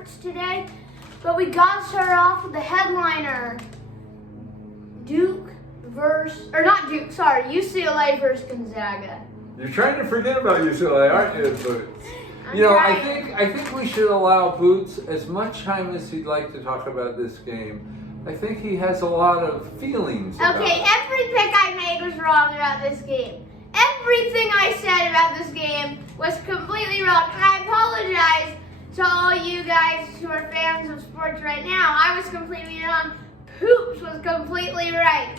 sports today, but we got to start off with the headliner. UCLA versus Gonzaga. You're trying to forget about UCLA, aren't you, Boots? I think we should allow Boots as much time as he'd like to talk about this game. I think he has a lot of feelings about it. Every pick I made was wrong about this game. Everything I said about this game was completely wrong, and I apologize to all you guys who are fans of sports right now. I was completely wrong. Poops was completely right.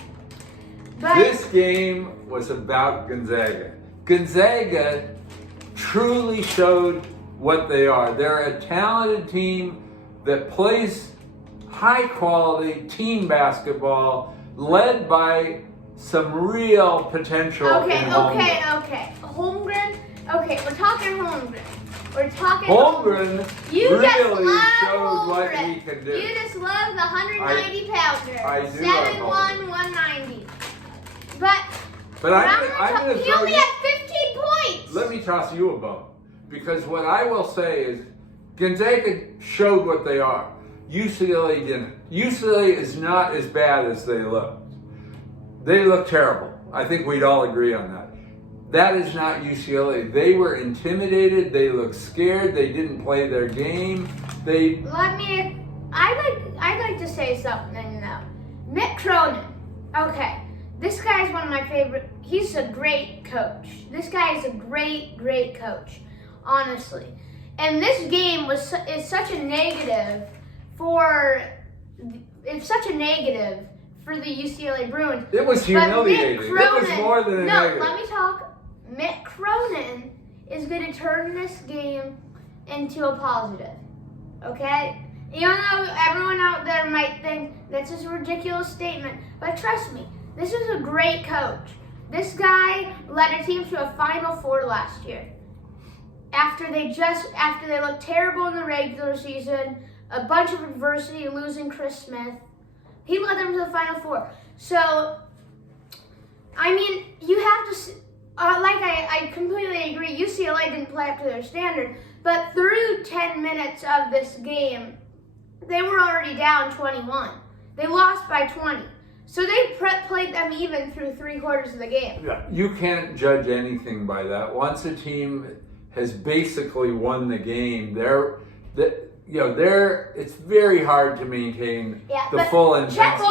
But this game was about Gonzaga. Gonzaga truly showed what they are. They're a talented team that plays high-quality team basketball led by some real potential in Holmgren. Holmgren. Okay, we're talking Holmgren. Holmgren You really just love showed what Holmgren. he can do. You just love the 190-pounder. I do 7'1", love 190. But I'm going to he throw only you. had 15 points. Let me toss you a bone. Because what I will say is Gonzaga showed what they are. UCLA didn't. UCLA is not as bad as they look. They look terrible. I think we'd all agree on that. That is not UCLA. They were intimidated. They looked scared. They didn't play their game. I'd like to say something though. Mick Cronin. Okay. This guy is one of my favorite. He's a great coach. This guy is a great coach, honestly. And this game is such a negative for the UCLA Bruins. It was humiliating. It was more than a negative. No, let me talk. Mick Cronin is going to turn this game into a positive. Okay? Even though everyone out there might think that's just a ridiculous statement, but trust me. This is a great coach. This guy led a team to a Final Four last year. After they looked terrible in the regular season, a bunch of adversity, losing Chris Smith, he led them to the Final Four. So, I mean, you have to, I completely agree, UCLA didn't play up to their standard, but through 10 minutes of this game, they were already down 21. They lost by 20. So they played them even through 3/4 of the game. Yeah, you can't judge anything by that. Once a team has basically won the game, it's very hard to maintain the full intensity.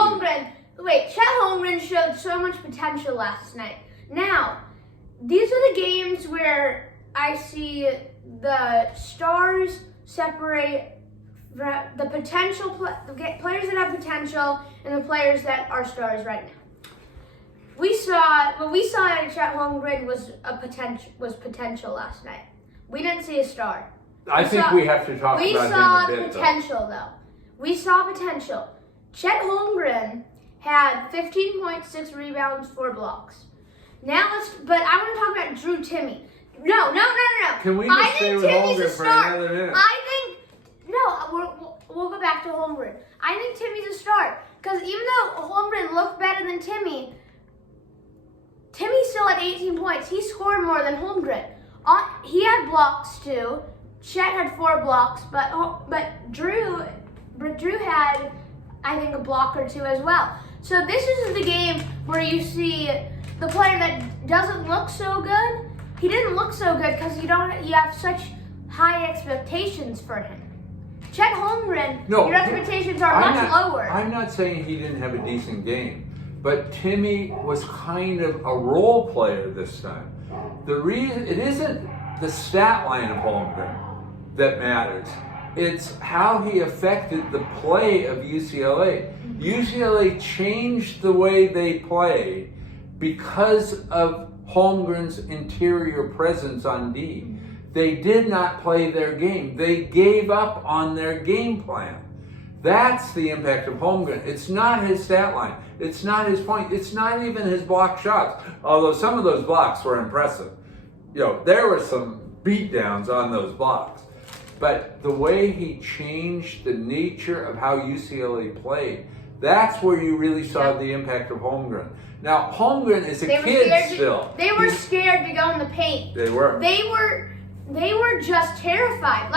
Chet Holmgren showed so much potential last night. Now, these are the games where I see the stars separate the potential the players that have potential and the players that are stars right now. What we saw at Chet Holmgren was potential last night. We didn't see a star. I think we have to talk about him a bit. We saw potential though. We saw potential. Chet Holmgren had 15.6 rebounds, 4 blocks. But I want to talk about Drew Timme. No. Can we just stay with Holmgren for another minute? We'll go back to Holmgren. I think Timmy's a star. Because even though Holmgren looked better than Timme still had 18 points. He scored more than Holmgren. He had blocks too. Chet had 4 blocks, but Drew had, I think, a block or 2 as well. So this is the game where you see the player that doesn't look so good. He didn't look so good because you have such high expectations for him. Chet Holmgren, your expectations are much lower. I'm not saying he didn't have a decent game, but Timme was kind of a role player this time. It isn't the stat line of Holmgren that matters. It's how he affected the play of UCLA. UCLA changed the way they play because of Holmgren's interior presence on D. They did not play their game. They gave up on their game plan. That's the impact of Holmgren. It's not his stat line. It's not his point. It's not even his block shots. Although some of those blocks were impressive. There were some beatdowns on those blocks. But the way he changed the nature of how UCLA played, that's where you really saw the impact of Holmgren. Now, Holmgren is a kid still. They were scared to go in the paint. They were. They were just terrified.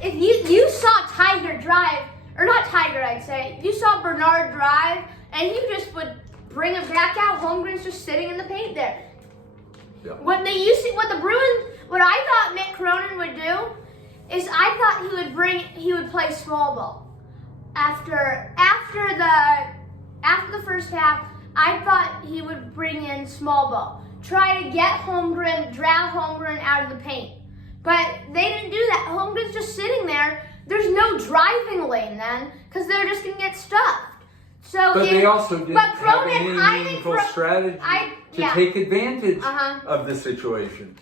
if you saw Tiger drive, or not Tiger, I'd say, you saw Bernard drive, and you just would bring him back out. Holmgren's just sitting in the paint there. Yeah. What I thought Mick Cronin would do is I thought he would play small ball. After the first half, I thought he would bring in small ball. Try to get drag Holmgren out of the paint. But they didn't do that. Holmgren's just sitting there. There's no driving lane then, because they're just going to get stuffed. They also didn't have any meaningful strategy to take advantage of the situation.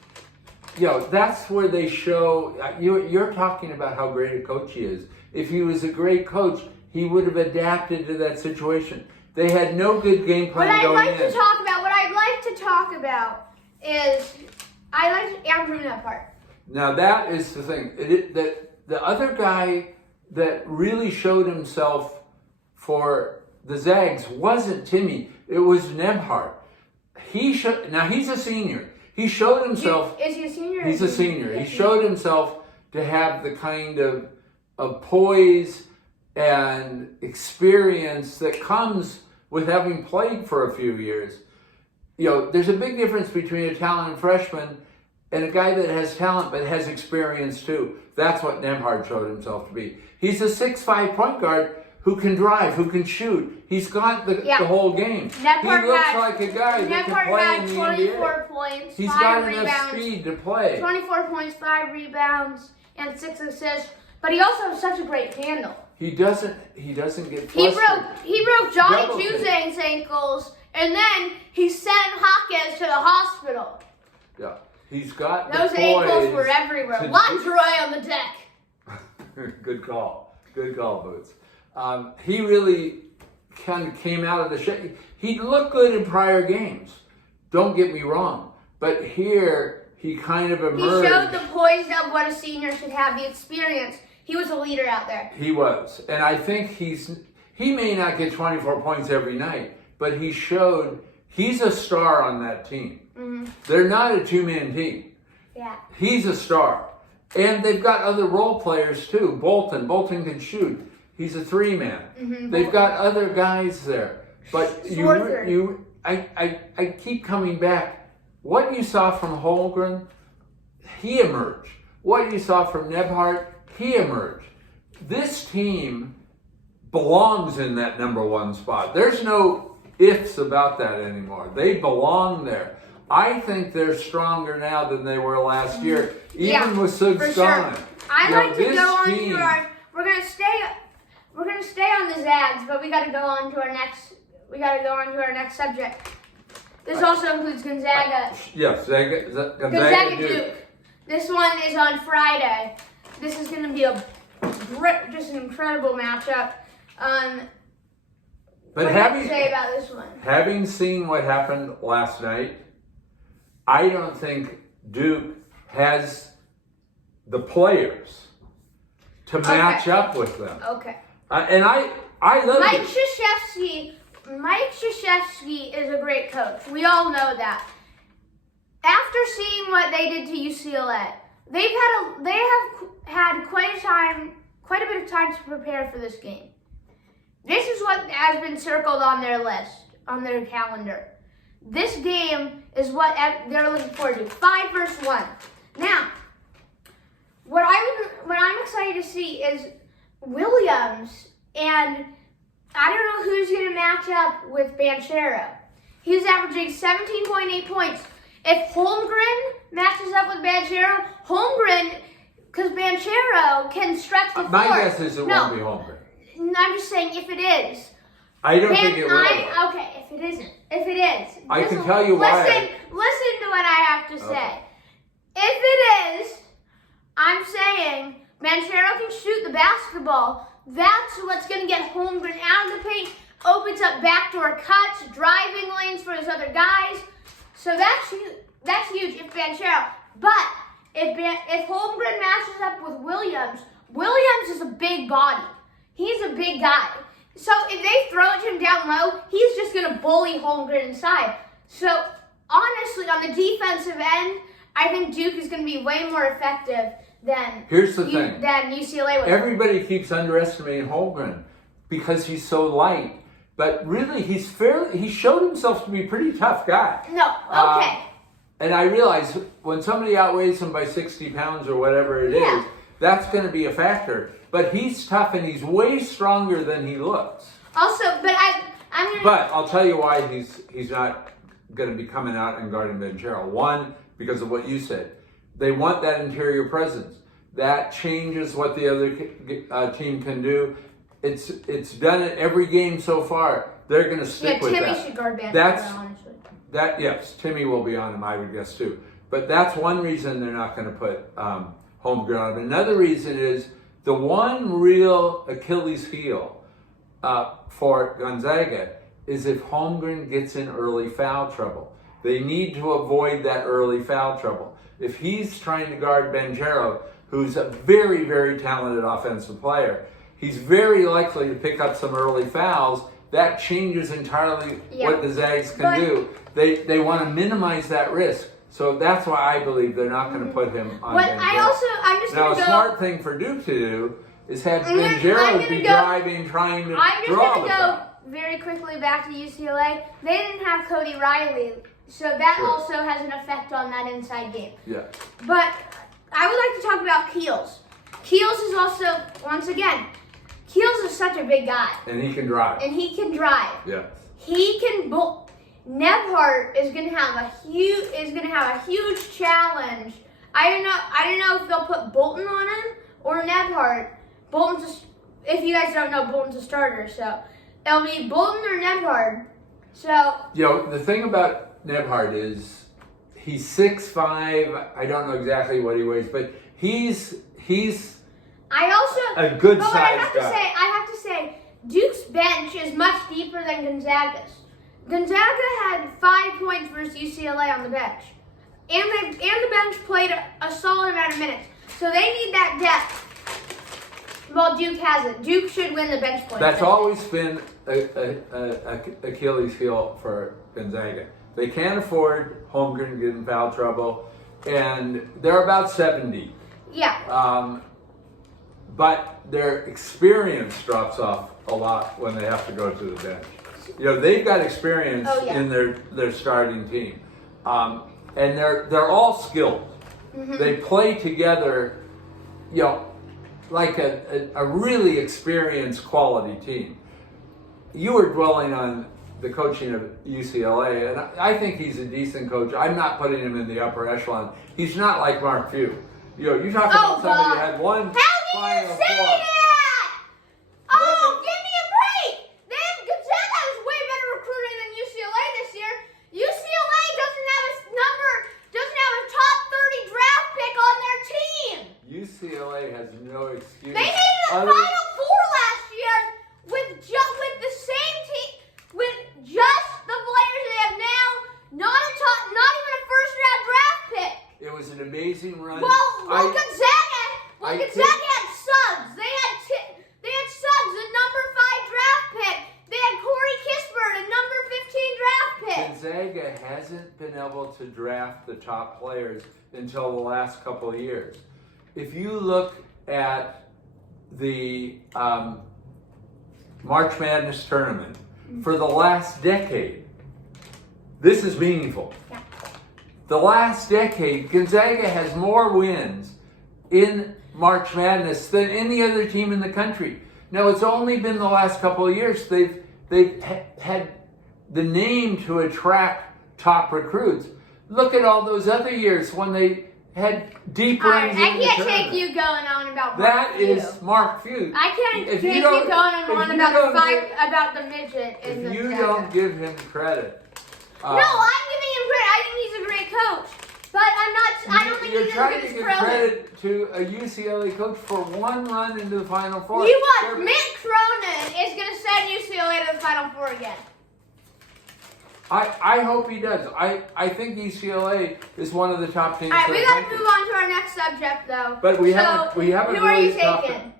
That's where they show, you're talking about how great a coach he is. If he was a great coach, he would have adapted to that situation. They had no good game plan going in. What I'd like to talk about is, I like to improve that part. Now that is the thing. The other guy that really showed himself for the Zags wasn't Timmy. It was Nebhart. Now he's a senior. He showed himself. Is he a senior? He's a senior. He showed himself to have the kind of poise and experience that comes with having played for a few years. There's a big difference between a talented freshman and a guy that has talent but has experience too. That's what Nebhart showed himself to be. He's a 6'5" point guard who can drive, who can shoot. He's got the whole game. Nebhart he looks like a guy that can play in the 24 NBA. points, He's 5 got rebounds, enough speed to play. 24 points, 5 rebounds, and 6 assists. But he also has such a great handle. He doesn't get flustered. He broke Johnny Juzang's ankles, and then he sent Hawkins to the hospital. Yeah. He's got those ankles were everywhere. Lingerie on the deck. Good call, Boots. He really kind of came out of the shade. He looked good in prior games. Don't get me wrong, but here he kind of emerged. He showed the poise of what a senior should have, the experience. He was a leader out there. He was, and I think he may not get 24 points every night, but he showed he's a star on that team. Mm-hmm. They're not a two-man team. Yeah. He's a star. And they've got other role players too. Bolton can shoot. He's a 3-man. Mm-hmm. They've got other guys there. But I keep coming back. What you saw from Holmgren, he emerged. What you saw from Nebhart, he emerged. This team belongs in that number 1 spot. There's no ifs about that anymore. They belong there. I think they're stronger now than they were last year, even with Suggs gone. Sure. I'd like to go on to our. We're gonna stay on the Zags, but we got to go on to our next subject. This also includes Gonzaga. Yes, Gonzaga Duke. This one is on Friday. This is going to be just an incredible matchup. But what do you have to say about this one? Having seen what happened last night, I don't think Duke has the players to match up with them. Okay. And I love Mike Krzyzewski is a great coach. We all know that. After seeing what they did to UCLA, they have had quite a bit of time to prepare for this game. This is what has been circled on their list, on their calendar. This game is what they're looking forward to. 5 versus 1. Now, what I'm excited to see is Williams, and I don't know who's going to match up with Banchero. He's averaging 17.8 points. If Holmgren matches up with Banchero, because Banchero can stretch the floor. My guess is it won't be Holmgren. I'm just saying if it is. I don't think it will. Okay, if it isn't. If it is. I can tell you why. Listen to what I have to say. If it is, I'm saying Banchero can shoot the basketball. That's what's going to get Holmgren out of the paint, opens up backdoor cuts, driving lanes for his other guys. So that's huge if Banchero. But if Holmgren matches up with Williams is a big body. He's a big guy. So if they throw it to him down low, he's just going to bully Holmgren inside. So honestly, on the defensive end, I think Duke is going to be way more effective Here's the thing. than UCLA was. Everybody keeps underestimating Holmgren because he's so light. But really, he showed himself to be a pretty tough guy. No, okay. And I realize when somebody outweighs him by 60 pounds or whatever it is, that's going to be a factor. But he's tough and he's way stronger than he looks. Also, I'm going to... But I'll tell you why he's not going to be coming out and guarding Banchero. One, because of what you said. They want that interior presence. That changes what the other team can do. It's done it every game so far. They're going to stick with that. Timmy should guard Banchero, honestly. Yes, Timmy will be on him, I would guess too. But that's one reason they're not going to put Holmgren on him. Another reason is the one real Achilles heel for Gonzaga is if Holmgren gets in early foul trouble. They need to avoid that early foul trouble. If he's trying to guard Banchero, who's a very, very talented offensive player, he's very likely to pick up some early fouls. That changes entirely what the Zags can do. They want to minimize that risk. So that's why I believe they're not going to put him on Banchero. I'm just now, going to a smart thing for Duke to do is have Banchero be driving, trying to draw the foul. I'm just going to go very quickly back to UCLA. They didn't have Cody Riley, so that also has an effect on that inside game. Yeah. But I would like to talk about Keels. Keels is also, once again, Keels is such a big guy. And he can drive. Yeah. He can Nebhart is going to have a huge challenge. I don't know if they'll put Bolton on him or Nebhart. If you guys don't know, Bolton's a starter, so it'll be Bolton or Nebhart. So the thing about Nebhart is he's 6'5". I don't know exactly what he weighs, but he's a good size guy. I have to say, Duke's bench is much deeper than Gonzaga's. Gonzaga had 5 points versus UCLA on the bench, and the bench played a solid amount of minutes. So they need that depth. Well, Duke has it. Duke should win the bench play. That's always been a Achilles heel for Gonzaga. They can't afford Holmgren getting in foul trouble, and they're about 70. Yeah. But their experience drops off a lot when they have to go to the bench. They've got experience in their starting team, and they're all skilled. Mm-hmm. They play together, like a really experienced quality team. You were dwelling on the coaching of UCLA, and I think he's a decent coach. I'm not putting him in the upper echelon. He's not like Mark Few. You talk about somebody who had one Final Four. That? Oh, give me a break! Gonzaga was way better recruiting than UCLA this year. UCLA doesn't have a top 30 draft pick on their team. UCLA has no excuse. They made it a Final Four last year with the same team, with just the players they have now. Not even a first round draft pick. It was an amazing run. Gonzaga had Suggs. They had Suggs, a number 5 draft pick. They had Corey Kispert, a number 15 draft pick. Gonzaga hasn't been able to draft the top players until the last couple of years. If you look at the March Madness tournament for the last decade, this is meaningful. Yeah. The last decade, Gonzaga has more wins in March Madness than any other team in the country. Now, it's only been the last couple of years they've had the name to attract top recruits. Look at all those other years when they had deep runs in the tournament. I can't take you going on about Mark Few. That is Mark Few. I can't take you going on about the midget in the If you don't give him credit. No, I'm giving him credit. I think he's a great coach. But I don't think he's going to give his credit to a UCLA coach for one run into the Final Four. You watch, Mick Cronin is going to send UCLA to the Final Four again. I hope he does. I think UCLA is one of the top teams. All right, we got to move on to our next subject, though. But we haven't who really are you taking?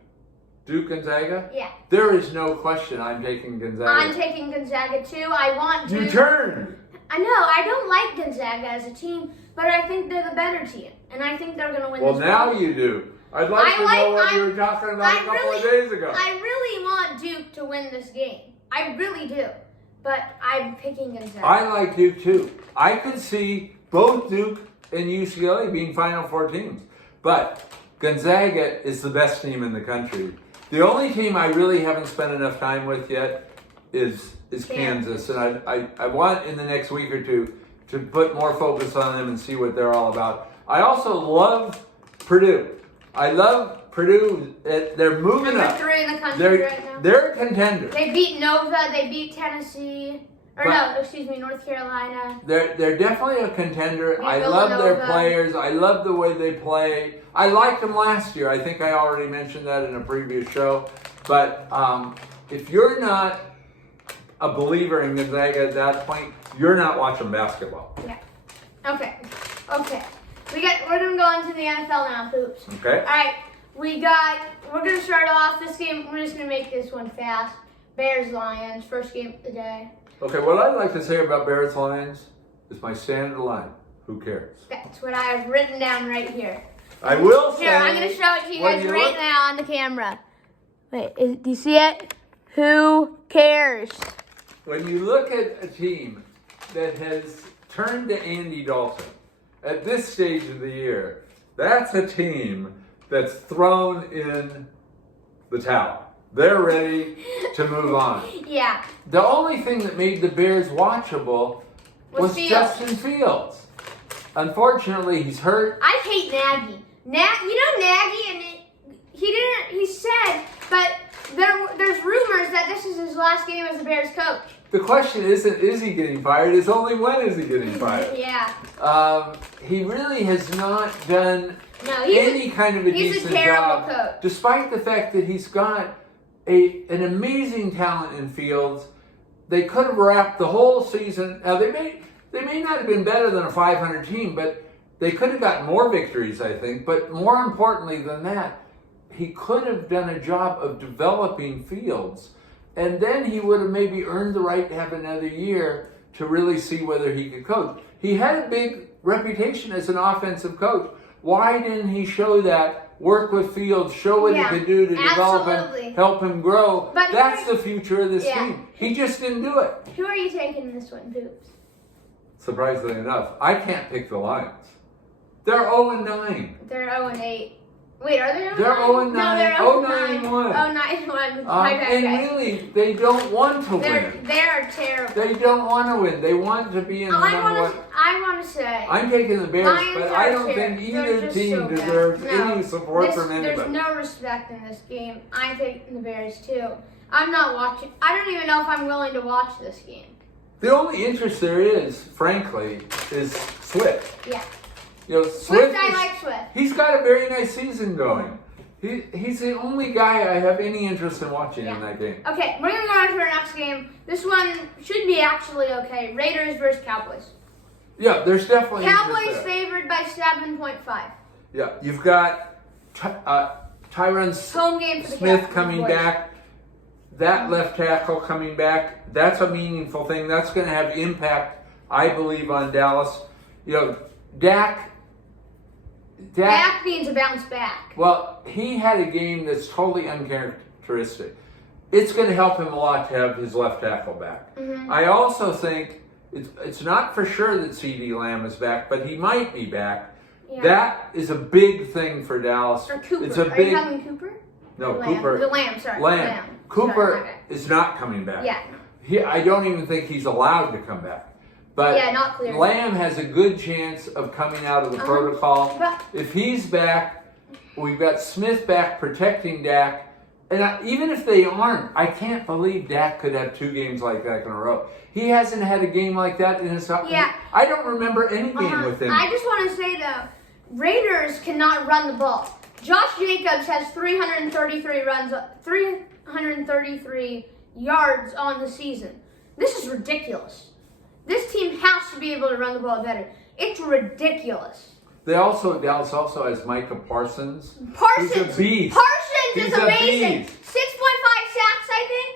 Duke Gonzaga? Yeah. There is no question I'm taking Gonzaga. I'm taking Gonzaga too. I want Duke. You turned. I know. I don't like Gonzaga as a team, but I think they're the better team. and I think they're going to win Well, this now game. you do. I'd like to know what you were talking about a couple of days ago. I really want Duke to win this game. I really do. But I'm picking Gonzaga. I like Duke too. I could see both Duke and UCLA being Final Four teams. But Gonzaga is the best team in the country. The only team I really haven't spent enough time with yet is Kansas. And I want in the next week or two to put more focus on them and see what they're all about. I also love Purdue. I love Purdue. They're moving up. Number 3 in the country right now. They're a contender. They beat Nova. They beat Tennessee. North Carolina. They're definitely a contender. Yeah, I love their Villanova. players. I love the way they play. I liked them last year. I think I already mentioned that in a previous show. But if you're not a believer in Gonzaga at that point, you're not watching basketball. Yeah. Okay. We're gonna go on to the NFL now, Hoops. Okay. All right. We're gonna start off this game. We're just gonna make this one fast. Bears Lions, first game of the day. Okay, what I'd like to say about Bears Lions is my standard line. Who cares? That's what I have written down right here. I will say. Here, I'm gonna show it to you when guys you right look- now on the camera. Wait, do you see it? Who cares? When you look at a team that has turned to Andy Dalton at this stage of the year, that's a team that's thrown in the towel. They're ready to move on. Yeah. The only thing that made the Bears watchable was Fields. Justin Fields. Unfortunately, he's hurt. I hate Nagy. Nagy, and he said, but there's rumors that this is his last game as the Bears coach. The question isn't, is he getting fired? It's only when is he getting fired? Yeah. He really has not done No, any kind of a he's a decent terrible job, coach. despite the fact that he's got an amazing talent in Fields. They could have wrapped the whole season. Now they may not have been better than a 500 team, but they could have gotten more victories, I think. But more importantly than that, he could have done a job of developing Fields, and then he would have maybe earned the right to have another year to really see whether he could coach. He had a big reputation as an offensive coach. Why didn't he show that? Work with Fields, show what he could do to develop him, help him grow. But that's the future of this team. He just didn't do it. Who are you taking in this one, Poops? Surprisingly enough, I can't pick the Lions. They're 0-9. They're 0-8. Wait, are they 0-9? They're 0-9. No, they're 0-9-1. 0-9-1. And really, they don't want to win. They're terrible. They don't want to win. They want to be in the number one. I want to say. I'm taking the Bears, Lions but are I don't terrible. think They're either just team so bad. deserves No, any support from anybody. There's no respect in this game. I'm taking the Bears too. I'm not watching. I don't even know if I'm willing to watch this game. The only interest there is, frankly, is Swift. Yeah. Swift. I like Swift. He's got a very nice season going. He's the only guy I have any interest in watching in that game. Okay, we're gonna go on to our next game. This one should be actually okay. Raiders versus Cowboys. Yeah, there's definitely Cowboys interest there. favored by 7.5. Yeah, you've got Tyron Home game for the Smith Cowboys. coming back. That left tackle coming back. That's a meaningful thing. That's going to have impact, I believe, on Dallas. Dak means a bounce back. Well, he had a game that's totally uncharacteristic. It's going to help him a lot to have his left tackle back. Mm-hmm. I also think it's not for sure that CeeDee Lamb is back, but he might be back. Yeah. That is a big thing for Dallas. Or Cooper. It's a Are big. you talking Cooper? No, Lamb. Cooper. The Lamb, sorry. Lamb. Cooper okay. is not coming back. Yeah. I don't even think he's allowed to come back. But yeah, not clear. Lamb has a good chance of coming out of the protocol. But if he's back, we've got Smith back protecting Dak. And even if they aren't, I can't believe Dak could have 2 games like that in a row. He hasn't had a game like that in his life. Yeah. I don't remember any game with him. I just want to say, though, Raiders cannot run the ball. Josh Jacobs has 333 yards on the season. This is ridiculous. This team has to be able to run the ball better. It's ridiculous. Dallas also has Micah Parsons. Parsons. He's a beast. Parsons He's is a amazing. beast. 6.5 sacks, I think.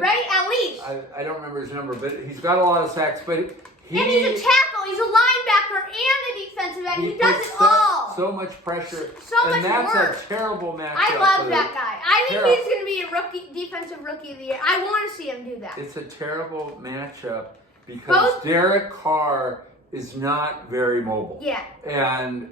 Right? At least. I don't remember his number, but he's got a lot of sacks. But and he's a tackle. He's a linebacker and a defensive end. He does it all. so much pressure. So much and that's work. a terrible matchup. I love that guy. I think Terrible. he's going to be a defensive rookie of the year. I want to see him do that. It's a terrible matchup because Derek Carr is not very mobile. Yeah. And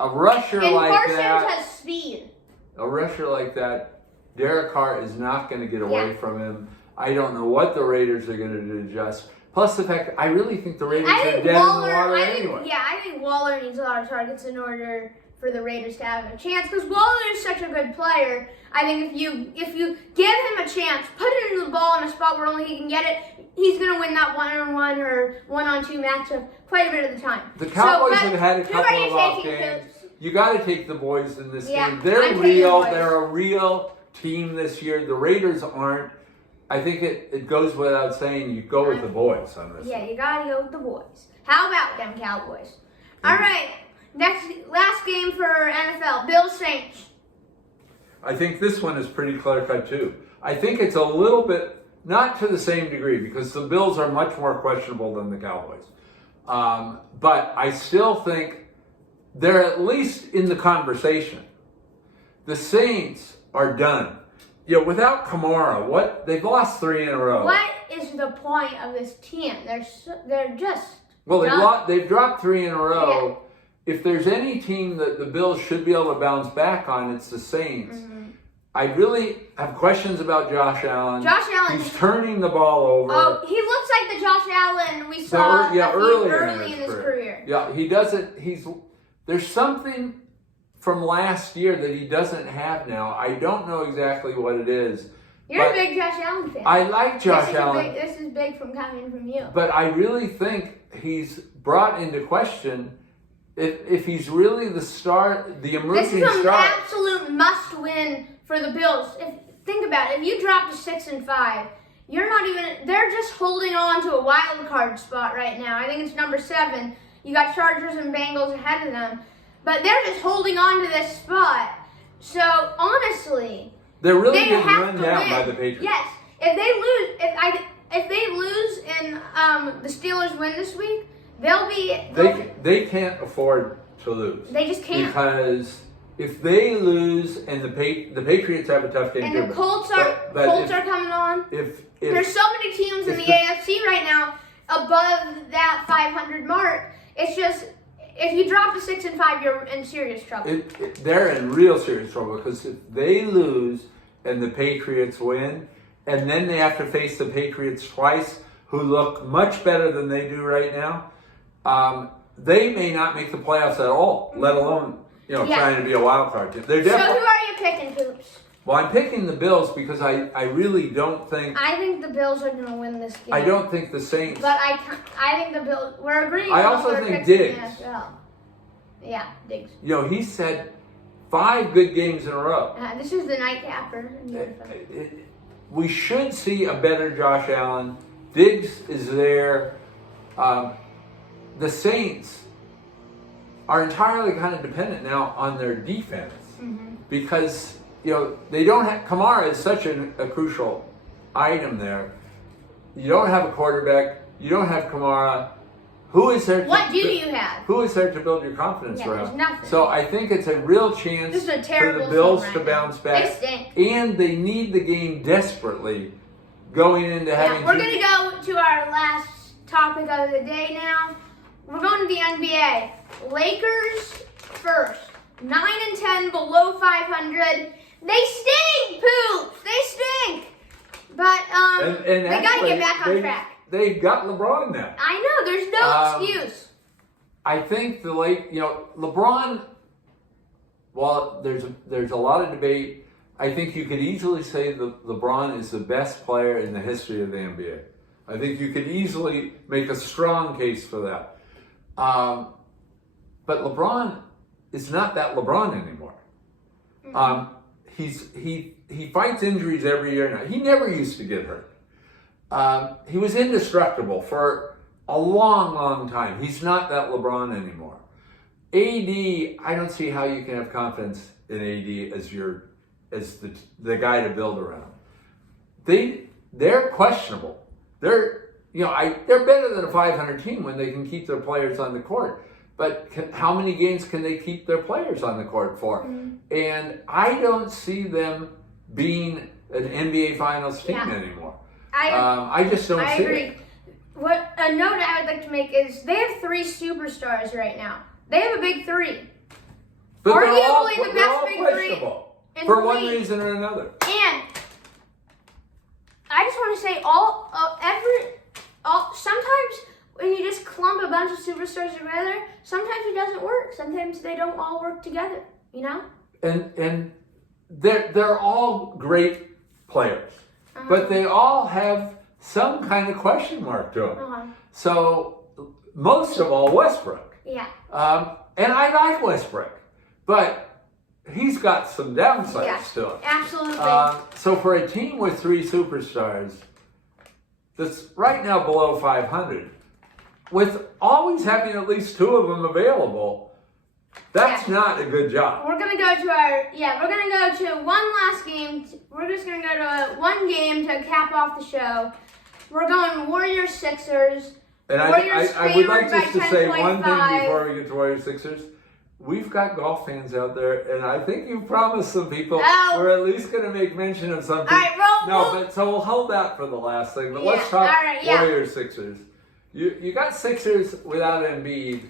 a rusher And like Parsons that, has speed. a rusher like that, Derek Carr is not going to get away from him. I don't know what the Raiders are going to do just. Plus the fact I really think the Raiders are dead in the water anyway. Yeah, I think Waller needs a lot of targets in order for the Raiders to have a chance. Because Waller is such a good player. I think if you give him a chance, put it in the ball in a spot where only he can get it, he's going to win that one-on-one or one-on-two matchup quite a bit of the time. The Cowboys have had a couple of off games. You got to take the boys in this game. They're real. They're a real team this year. The Raiders aren't. I think it goes without saying you go with the boys on this. Yeah, you got to go with the boys. How about them Cowboys? All right, last game for NFL, Bills Saints. I think this one is pretty clear-cut too. I think it's a little bit, not to the same degree, because the Bills are much more questionable than the Cowboys. But I still think they're at least in the conversation. The Saints are done. Without Kamara, they've lost 3 in a row. What is the point of this team? They're just they've dropped 3 in a row. Yeah. If there's any team that the Bills should be able to bounce back on, it's the Saints. Mm-hmm. I really have questions about Josh Allen. He's turning the ball over. Oh, he looks like the Josh Allen we saw early in his career. Yeah, he doesn't. There's something from last year that he doesn't have now. I don't know exactly what it is. You're a big Josh Allen fan. I like Josh Allen. This is big from coming from you. But I really think he's brought into question if he's really the star, the emerging star. This is an absolute must-win for the Bills. Think about it. If you drop to 6-5, you're not even. They're just holding on to a wild card spot right now. I think it's number 7. You got Chargers and Bengals ahead of them. But they're just holding on to this spot. So, honestly, they're really getting run down by the Patriots. Yes. If they lose and the Steelers win this week, they can't afford to lose. They just can't. Because if they lose and the Patriots have a tough game and the Colts are coming on. There's so many teams in the AFC right now above that 500 mark. It's just if you drop to 6-5, you're in serious trouble. They're in real serious trouble because if they lose and the Patriots win, and then they have to face the Patriots twice, who look much better than they do right now, they may not make the playoffs at all, let alone trying to be a wild card team. So who are you picking, Coops? Well, I'm picking the Bills because I really don't think. I think the Bills are going to win this game. I don't think the Saints. But I think the Bills. We're agreeing. I also think Diggs. Yeah, Diggs. He said 5 good games in a row. This is the nightcapper. We should see a better Josh Allen. Diggs is there. The Saints are entirely kind of dependent now on their defense because they don't have. Kamara is such a crucial item there. You don't have a quarterback. You don't have Kamara. Who is there? What do you have? Who is there to build your confidence around? There's nothing. So I think it's a real chance for the Bills to bounce back. They stink. And they need the game desperately going into having. We're going to go to our last topic of the day now. We're going to the NBA. Lakers first. 9-10, below 500. They stink, Poops. They stink. But they got to get back on track. They've got LeBron now. I know. There's no excuse. I think LeBron. While there's a lot of debate, I think you could easily say that LeBron is the best player in the history of the NBA. I think you could easily make a strong case for that. But LeBron is not that LeBron anymore. He fights injuries every year now. He never used to get hurt. He was indestructible for a long, long time. He's not that LeBron anymore. AD, I don't see how you can have confidence in AD as the guy to build around. They're questionable. They're better than a 500 team when they can keep their players on the court. but how many games can they keep their players on the court for? And I don't see them being an NBA Finals team anymore. I just don't see agree. it. What a note I would like to make is they have 3 superstars right now. They have a big 3. But arguably the they're best all big 3 questionable in for the one league. reason or another. And I just want to say, sometimes when you just clump a bunch of superstars together, sometimes it doesn't work. Sometimes they don't all work together. You know. And they're all great players, but they all have some kind of question mark to them. So most of all, Westbrook. Yeah. And I like Westbrook, but he's got some downsides to him. Absolutely. So for a team with 3 superstars that's right now below 500, with always having at least 2 of them available, that's not a good job. We're gonna go to one last game. We're just gonna go to one game to cap off the show. We're going Warriors Sixers. And I would like just to say one thing before we get to Warriors Sixers. We've got golf fans out there, and I think you've promised some people we're at least going to make mention of something. All right, so we'll hold that for the last thing. But let's talk Warriors Sixers. You got Sixers without Embiid.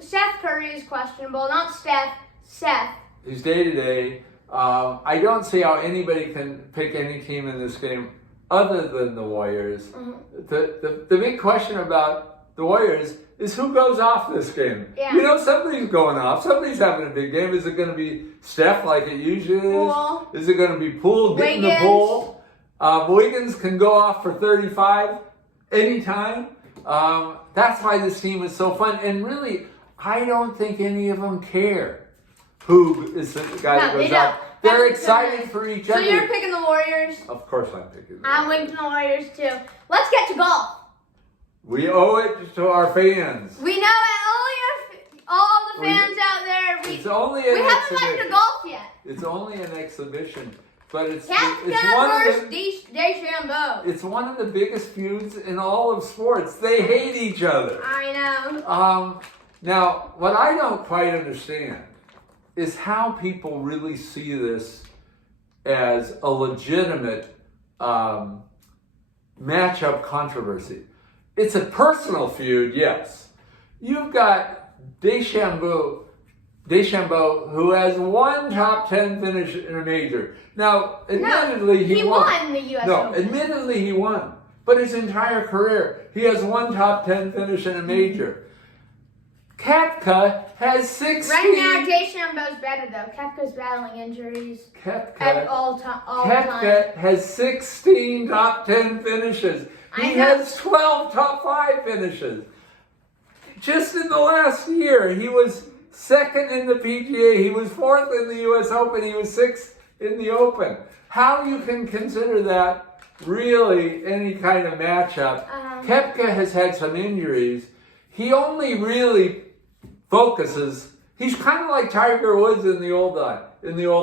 Seth Curry is questionable, not Steph. Seth. He's day-to-day. I don't see how anybody can pick any team in this game other than the Warriors. The big question about the Warriors is who goes off this game. Yeah. You know, somebody's going off. Somebody's having a big game. Is it going to be Steph like it usually is? Poole. Is it going to be Poole getting the Poole? Wiggins can go off for 35 anytime. That's why this team is so fun. And really, I don't think any of them care who is the guy that goes off. They're excited for each other. So you're picking the Warriors? Of course I'm picking them. I'm picking the Warriors too. Let's get to golf. We owe it to our fans. We know it. All the fans out there. It's only an exhibition. We haven't gotten to golf yet. It's only an exhibition, but it's one of the biggest feuds in all of sports. They hate each other. I know. Now, what I don't quite understand is how people really see this as a legitimate matchup controversy. It's a personal feud, yes. You've got DeChambeau, who has 1 top 10 finish in a major. Now, admittedly, he won the U.S. No, Open. admittedly, he won. But his entire career, he has 1 top 10 finish in a major. Koepka has 16. Right now, DeChambeau's better though. Koepka's battling injuries at all time. Koepka has 16 top 10 finishes. He has 12 top 5 finishes. Just in the last year, he was 2nd in the PGA. He was 4th in the U.S. Open. He was 6th in the Open. How you can consider that really any kind of matchup? Koepka has had some injuries. He only really focuses. He's kind of like Tiger Woods in the old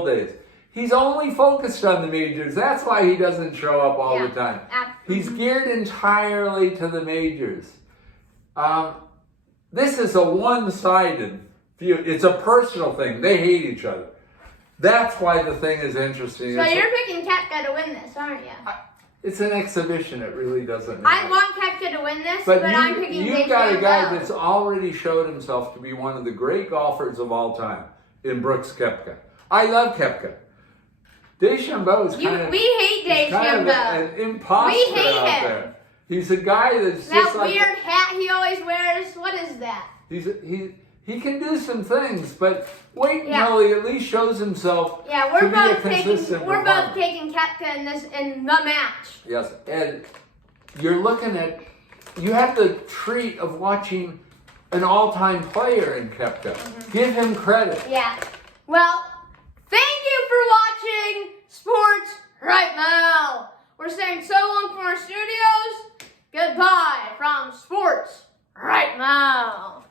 days. He's only focused on the majors. That's why he doesn't show up all the time. He's geared entirely to the majors. This is a one-sided feud. It's a personal thing. They hate each other. That's why the thing is interesting. So you're picking Koepka to win this, aren't you? It's an exhibition. It really doesn't matter. I want Koepka to win this, but I'm picking DeChambeau. You've got a guy that's already showed himself to be one of the great golfers of all time in Brooks Koepka. I love Koepka. DeChambeau is we hate DeChambeau. An imposter out there. He's a guy that's just like weird hat he always wears. What is that? He can do some things, but wait until he at least shows himself. Yeah, we're both taking Koepka in the match. Yes, and you're looking at, you have the treat of watching an all-time player in Koepka. Give him credit. Yeah. Well, thank you for watching Sports Right Now. We're saying so long from our studios. Goodbye from Sports Right Now.